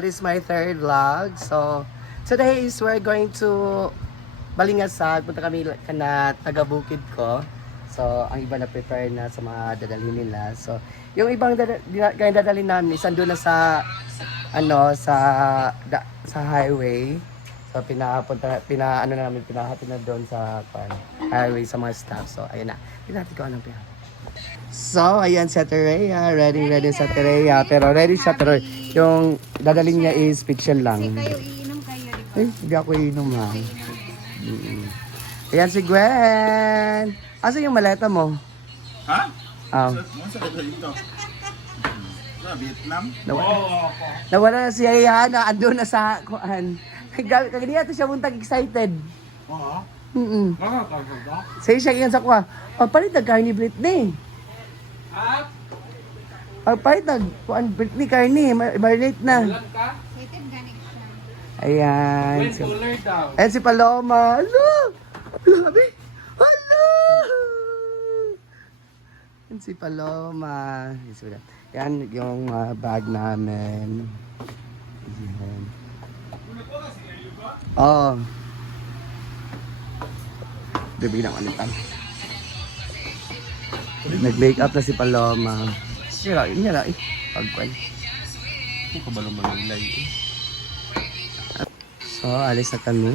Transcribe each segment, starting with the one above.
this is my third vlog. So, today is we're going to Balingasag. Punta kami na taga-bukid ko. So, ang iba na prepare na sa mga dadalhin nila. So, yung ibang dadalhin namin is andun na sa sa highway. So, pinahatid na doon sa highway sa mga staff. So, ayun na. Pinatid ko anong pinatid. So, ayan si Terea. Ready sa Terea. Pero ready siya. Pero yung dadalhin niya is fiction lang. Kasi kayo, iinom kayo, di ba? Eh, hindi ako iinom ha. Ayan si Gwen. Asa yung maleta mo? Ha? Oh. Sa Vietnam? Nawala na si Ayana. Andun na sa kuan. Kagani ato siya muntag excited. Oo. Say siya yan sa kuha. Palit nag-carny Britney. Palit nag-kuan Britney carny. Marinate na. Excited ganik siya. Ayan. Ayan si Paloma. Alo! Grabe! Alo! Ayan si Paloma. Yan yung bag namin. Ayan. Oo. Gabi ng anitan. Nag-make up na si Paloma. Yun na eh. Pagkwan. Kung kabalong malulay eh. So, alis na kami.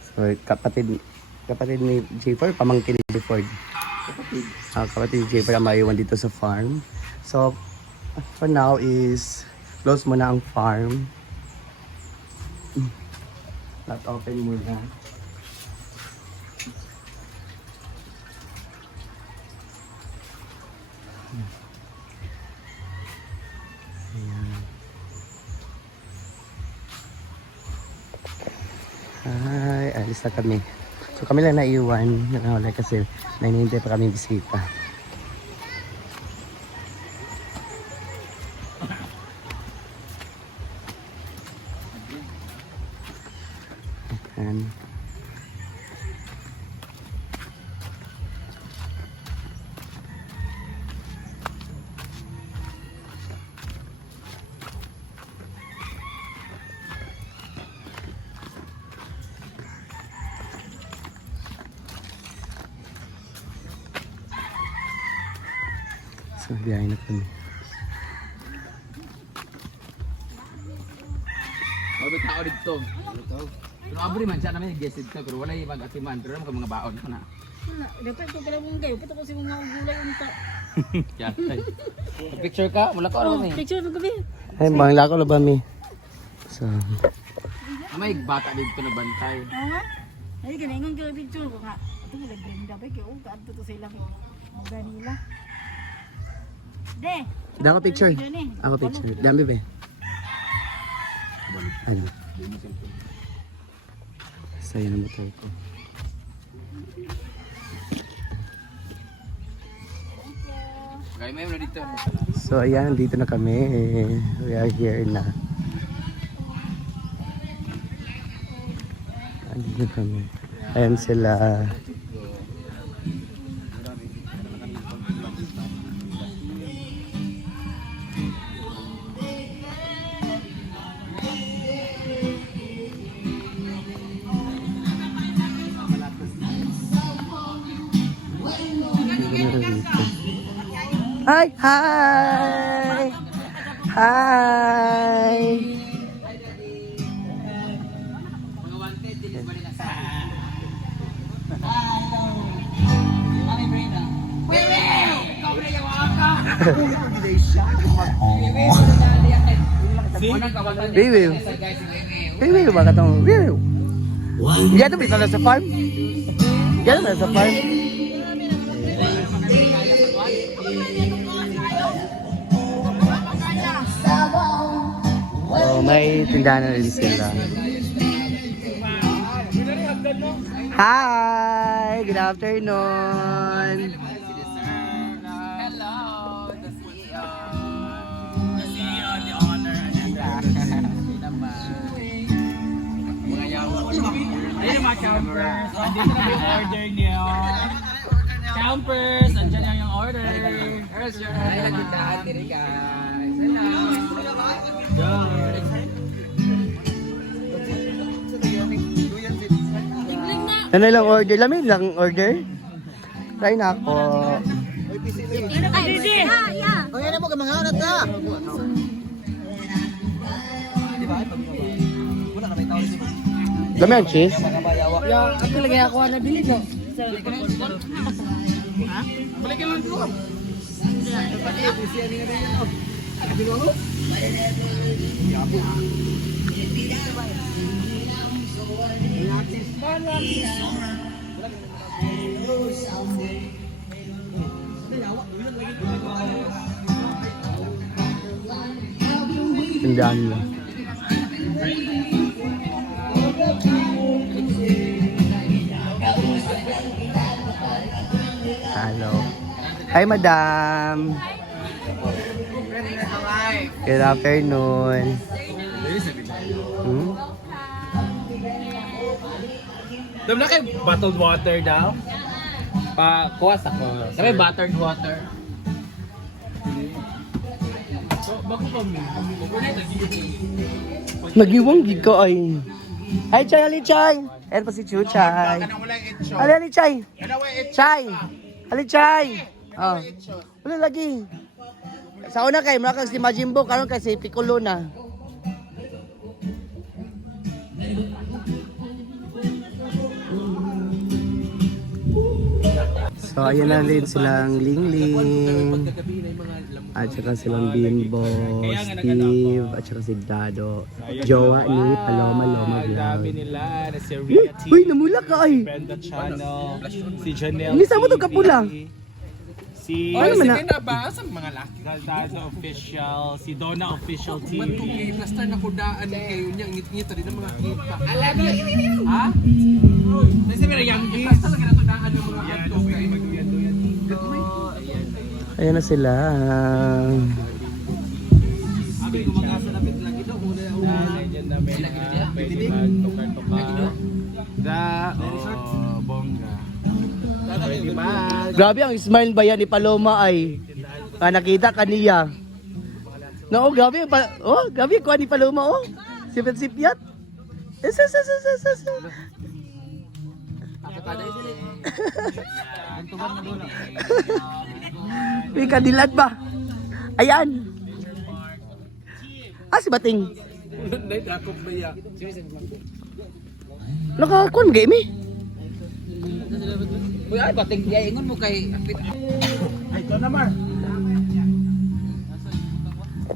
So, kapatid ni J4, pamangkin ni J4. Kapatid ni J4 ang maiwan dito sa farm. So, for now is close muna ang farm. Not open muna. Ay, alis na kami. So kami lang naiwan. Nakawala kasi nainintay pa kami bisita. Ayan. So, biyahe na kami. Mabit tao dito. Pero abri man siya namin nag-guested ka pero wala yung mag-atiman pero naman mga baon ko na. Dapat ko pala mong kayo. Pito ko si mga gulay unta. Yan. Picture ka? Mula ka Oh, rin eh. picture mo gabi. Ay, bangla ko na ba mi? So, May bata dito na bantay. Oo nga. Ay, ganingon ko yung picture ko nga. Ito mo nag-brenda ba? Kaya oh, kaadto to sila ko. Ganila. De. da ako picture. Ako picture. Dami ba? Ano? Saya na motor ko. Kaya may na dito. So ayan, dito na kami. We are here na. Andito na kami. Ayan sila. Hi! Hi! Hi! Review. Review ba katong review? Yan ba ito sa farm? Yan ba sa farm? Oh, may tindahan na rin sila. Hi! Good afternoon! Hello, the CEO. The CEO, the owner, and Mga yawa. ayun yung mga campers. Andito na yung order niyo. Campers, andyan na yung order. Here's your ay nagdaan diri guys. Ano lang order? Lamig lang order? Try na ako. Dami ang cheese? Ako lagi ako na bili ko. Tindahan lang. Hello. Hi, madam. Good afternoon. Hmm? Dam na kay bottled water daw. Pa kuwas ako. Sabi buttered water. So, bako kami. Nagiwang gig ka ay. Hi, Chay, Ali, Chay. Ayan pa si Chuchay. Ali, Ali, Chay. Chay. Ali, Chay. Oh. Wala lagi. Sa una kay, mura kang si Majimbo, karon kay si Piccolo na. So, ayan na rin silang Lingling. At saka silang Bimbo, Steve, at saka si Dado. Jowa ni Paloma Loma Grabe Vlog. nila na si Rhea T. Uy, namula ka ay. Brenda Channel. Si Janelle. Hindi sa mo to kapula. Si Ano man na? sa mga laki. Caldado Official. Si Donna Official TV. Plaster na kudaan kayo niya, ngit-ngit rin ang mga kita. Ha? Nasa may yang plaster na kinatudaan ng mga Yan, kanto okay. kayo. Magduyan-duyan dito. Ayan na sila. Abi ko mag-asa na lagi daw una Nandiyan na may mga pwede mag-tukar-tukar. Bongga. Pwede ba? Grabe ang smile ba yan ni Paloma ay. Nakita ka niya. No, grabe pa. Oh, grabe ko ni Paloma oh. Sipit-sipyat. Es. May kadilat ba? Ayan. Ah, si Bating. Nakakop ba ya? Nakakon game eh. Uy, ay bating diya ingon mo kay Ay, ito na Mar.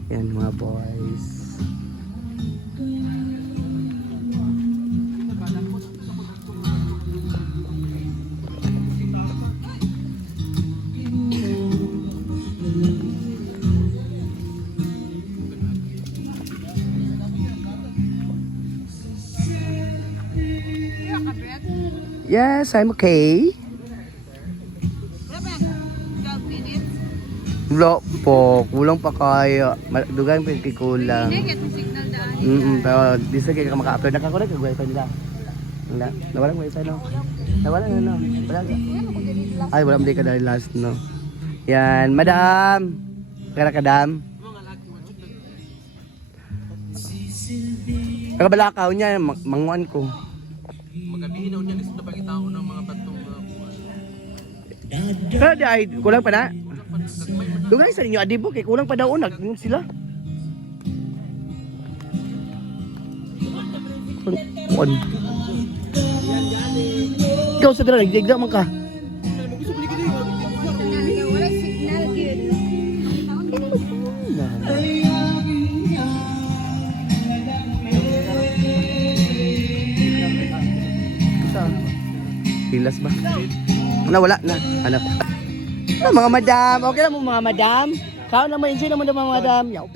Yan mga boys. Yes, I'm okay. Wala po, kulang pa kaya. Dugan pa yung kulang. Pero di sa kaya ka maka-upload. Nakakulat yung wifi nila. Wala. Nawalang wifi no? Nawala na no? Wala ka? Ay, wala mo di ka dahil last no? Yan, madam! Kaya kadam? Nakabalakaw niya, manguan ko. magabihin daw niya ni sa pagitao ng mga batong Pero di ay, kulang pa na? Dugay sa inyo, adibo, kay kulang pa daw unag sila. Kuan. Ikaw sa dala, nagdigda man ka. Wala signal gyud. Pilas ba? Ano, wala na. Ano? Ano, mga madam. Okay lang mo mga madam. Kao na enjoy naman ng mga madam. Yaw.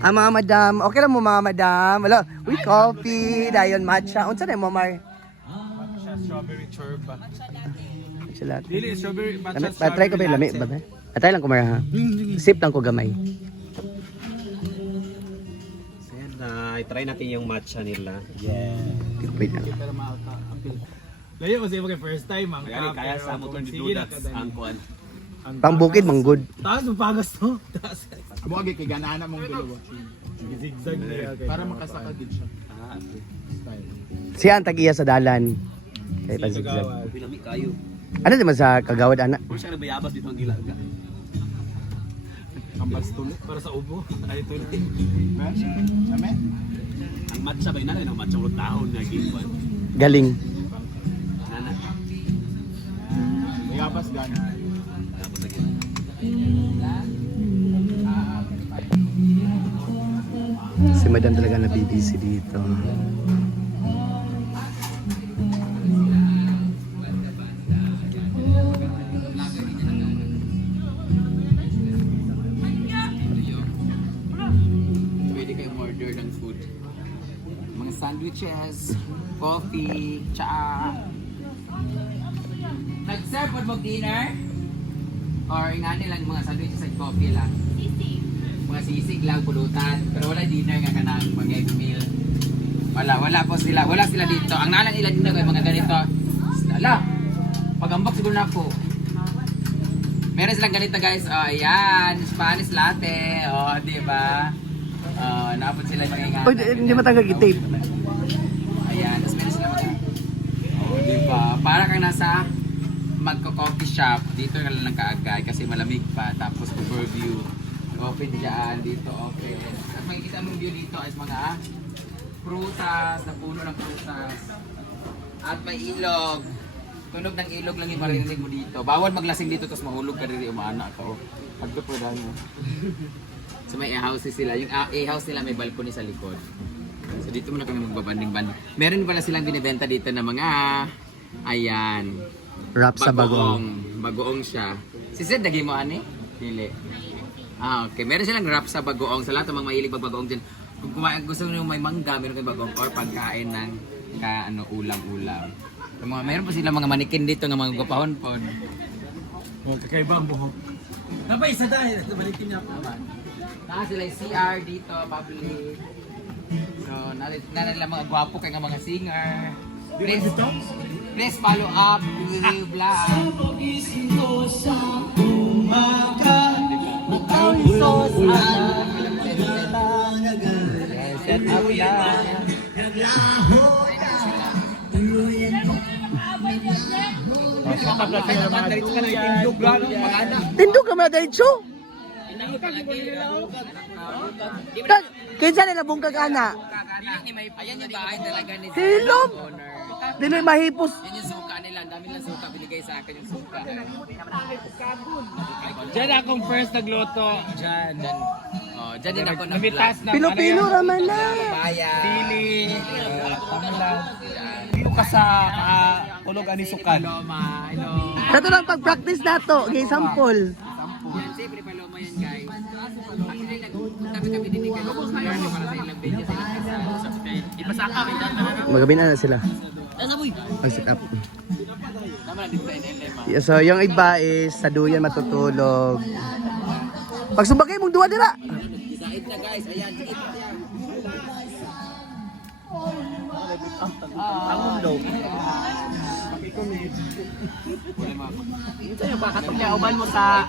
Ah, mga madam. Okay lang mo mga madam. Wala. Uy, coffee. Dayon, matcha. Unsa na mo, Mar? Matcha strawberry churba. Sila. Dili strawberry matcha. Try ko ba yung lami? Atay lang ko, Mar, ha? Sip lang ko gamay. I-try natin yung matcha nila. Yeah. Wait lang. Pero maapil. Layo kasi mo kay first time ang Kaya sa mo tong dudas ang kuan. Pangbukid, manggod. Taas mo pagas no. Taas. Amo agi kay ganana mong dulo. Zigzag niya Para makasaka gid siya. Siya ang tag-iya sa dalan. Kay pasigzag. Pinami kayo. Ano naman sa kagawad, ana? Kung siya nabayabas dito ang dila ka. Ambas tuloy para sa ubo. Ay tuloy. Same? Ang matcha ba ina ang matcha ulo taon na gilwan. Galing. Nana. Mayabas gani. Tapos lagi. Si Madam talaga na BBC dito. Pwede kayong order ng food. Mga sandwiches, coffee, tsaa. Nag-serve po mag-dinner? Or ingani lang mga sandwiches at coffee lang? Mga sisig lang, pulutan. Pero wala dinner nga ka ng mag-egg meal. Wala po sila. Wala sila dito. Ang nalang nila dito ay mga ganito. Ala, pag-ambak siguro na po. Meron silang ganito guys. Oh, ayan. Spanish latte. Oh, di ba? Oh, napot sila mga ingatan. Pag hindi matanggal i-tape. Ayan. Tapos meron silang mga... Oh, di ba? Para kang nasa magko-coffee shop. Dito ka lang kaagay kasi malamig pa. Tapos overview. Open dyan. Dito open. At makikita mong view dito is mga prutas. Na puno ng prutas. At may ilog. Tunog ng ilog lang yung maririnig mo dito. Bawal maglasing dito tapos mahulog ka rin umaana ka. Pagtupudan mo. So may a-houses sila. Yung a-house nila may balcony sa likod. So dito muna kami magbabanding-banding. Meron pala silang binibenta dito na mga ayan. Wrap sa bagong. Bagoong siya. Si Zed, lagi mo ani? Dili. Okay. Meron silang wrap sa bagoong. Sa lahat ng mga mahilig magbagoong dyan. Kung gusto nyo may mangga, meron kayong bagoong or pagkain ng ulam-ulam. Meron pa sila mga manikin dito ng mga gupahon-pon. Oh, kakaiba ang buhok. Napay isa dahil balikin niya ako. Saka sila yung CR dito, public. So, nila mga gwapo kay nga mga singer. Please follow up Review Vlog. Set up lang. Tindog ka mga diretso. Kinsa nila bungkag ana? Ayan yung bahay talaga ni Hilom. owner. Dili mahipos. Yan yung suka nila. Ang dami lang suka. Binigay sa akin yung suka. Diyan akong first nagluto. Diyan. Diyan din ako Namitas na. Pilo-pilo raman na. Bayan. Pili. Tama lang. Pilo ka sa tulog ani sukan. Paloma. Hello. Kato lang pag-practice nato, gay sample. Yan, siyempre Paloma yan guys. Actually, kami dinigan. Learn para sa ilang video sa ilang kasal. Ipasaka. Magabi na sila. Mag-set up. Naman na dito sa NLM. Yeah, so yung iba is sa duyan matutulog. Pag sumbagay mong duwa dira. Daid na guys. Ayan. Daid na yan. Ito yung pakatugyaoban mo sa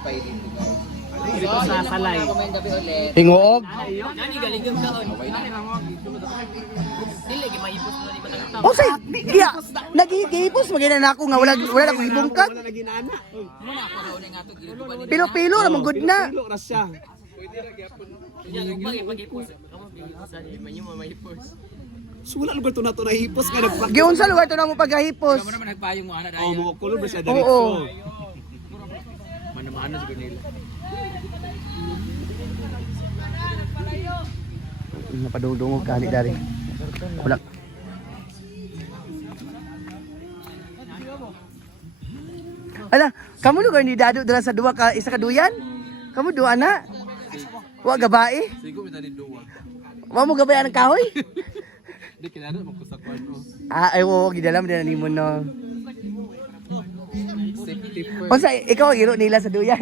dito sa salay. Kumain gabi ulit. Hingoog. Nani galing yung taon. Dili kay maipos na di ba nagtama. O say, kaya nagigipos magina na ako nga wala na akong ibungkag. Pilo-pilo ra mong good na. So wala lugar to nato nahipos nga nagpa. Giun sa lugar to na mo paghahipos. Ano naman nagpayong mo ana Oh, dahil. mo kulo ba siya Oo. diretso. Mana-mana siguro nila. Napadungdungog kani dari. Wala. Ala, kamu lugar ni Dado dala sa duwa ka isa ka duyan? Kamu duwa na? Wa gabae? Sigo mi tadi duwa. Wa mo gabae ang kahoy? Di kinano mo ko sa kwarto. Ay wo gidalam din nimo no. Safety first. Unsa ikaw iro nila sa duyan?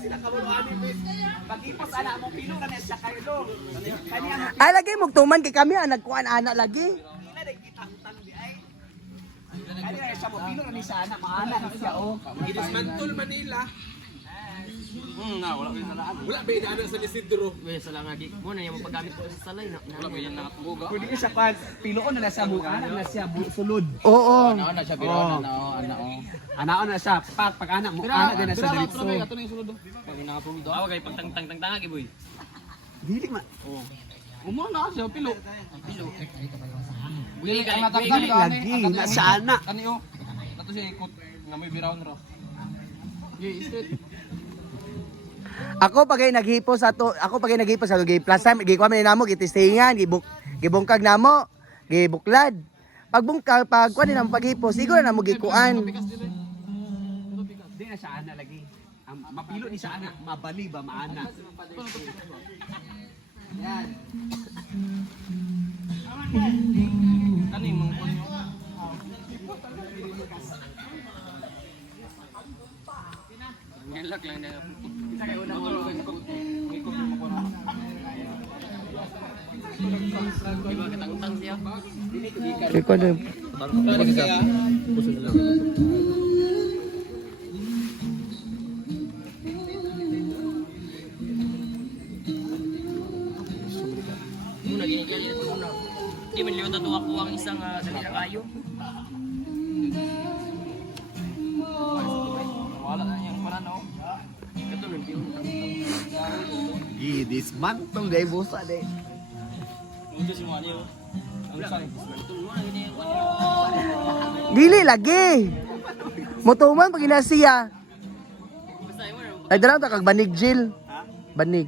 Sila kamulo ani, pag-ipos sana mo pilo na siya kayo do. Kanya mo Ay, lagi, magtuman kay kami, nagkuhan anak lagi. pila na kitang di ay. Kanya siya mo pilo na ni sana maana na siya oh. Ginismantul Manila. Wala ba yung sa Isidro? Pwede ko siya pag pilo na siya mo ana na siya sulod. Oo. Ano na siya, pero ano. Anaon na siya pag anak mo ana din na siya diretso. Dili man. Oh. Umuna siya pilo. Dili lagi na siya ana. Ako pagay naghipo sa to, plus time gikuha man namo gitistingan, gibungkag namo, gibuklad. Pagbungkag kuan din ang paghipo, siguro na mo gikuan. Di na siya ana lagi. Ang mapilo ni siya ana, mabali ba maana. Yan. Ikaw na. Muna ginigyan ito muna. Di man liwat ato ako ang isang dali na kayo. Wala na yung pala no. Ito lang di mo. This man tong day busa de. Mundo si Manyo. Ang say. Ito mo na gini. Dili lagi. Mutuman pag inasiya. Basta mo. Ay dala ta kag banig Jill. Banig.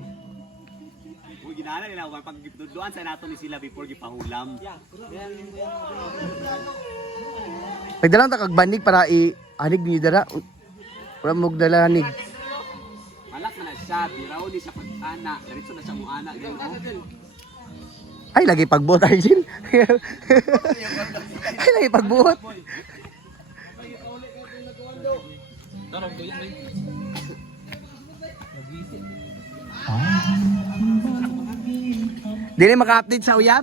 Uy ginala nila pag gipduduan sa nato ni sila before gipahulam. Nagdala ta kag banig para anig ni dara. Wala mo dala anig. Malak na siya, biraw di siya pag-ana, diretso na siya mo ana gyud. Ay lagi pagbuot ay Jill. Ay lagi pagbuot. Darog do yan. Dili maka-update sa uyab.